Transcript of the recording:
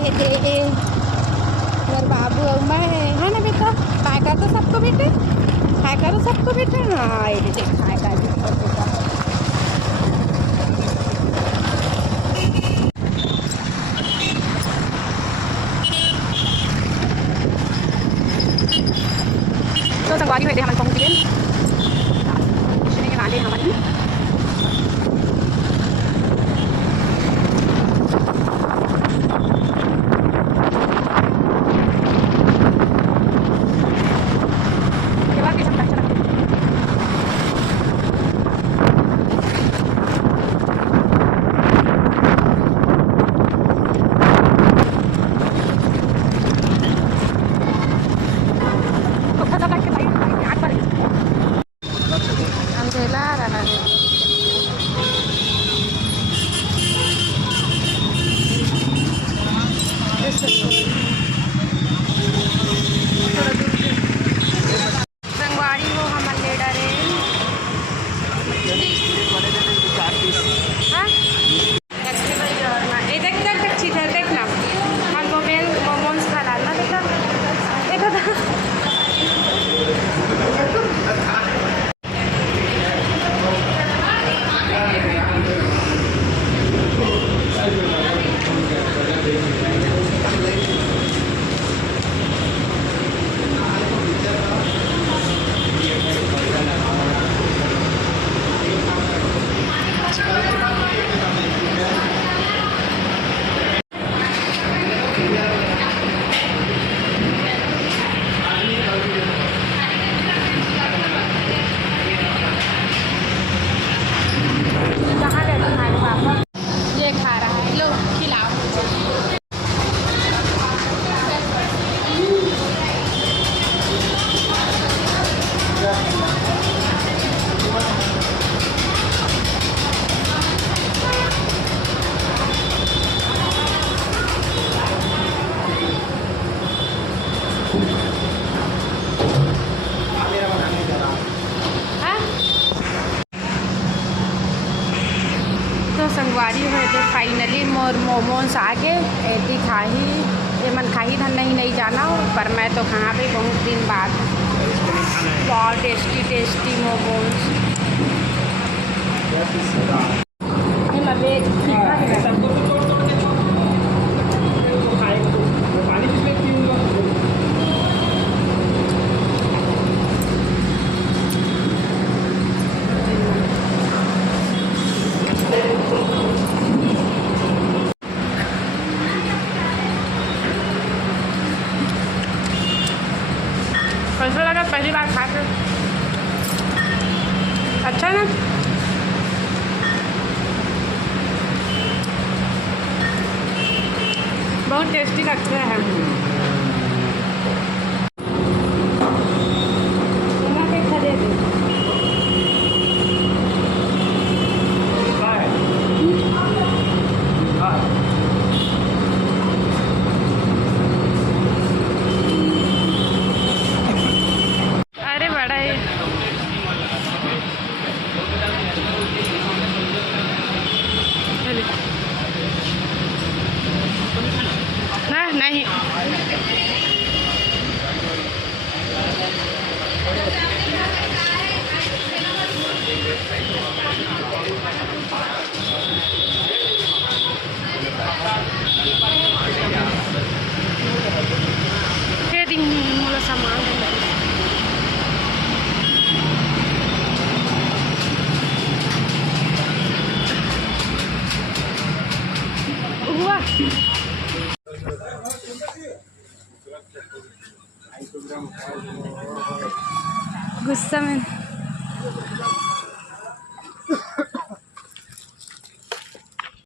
दे मेरे बाबू और मैं है ना बेटा, खाएगा तो सबको बेटे, खाएगा तो सबको बेटा। हाँ ये बेटे खाएगा बेटा। तो संगवारी हुए थे हम पहुँच गए के वाले हमारी। संगवारी वो हम ले डरे चीज़ है देखना। हम मोमोज खा डालना बेटा, देखो संगवारी हुए तो फाइनली मोर मोमोज आगे ऐसी खाही ये मन खाही धन नहीं जाना पर मैं तो कहाँ पे बहुत दिन बाद। बहुत टेस्टी टेस्टी मोमोज कैसा लगा पहली बार खा के? अच्छा ना? बहुत टेस्टी लगते हैं। नहीं सामान हुआ गुस्सा में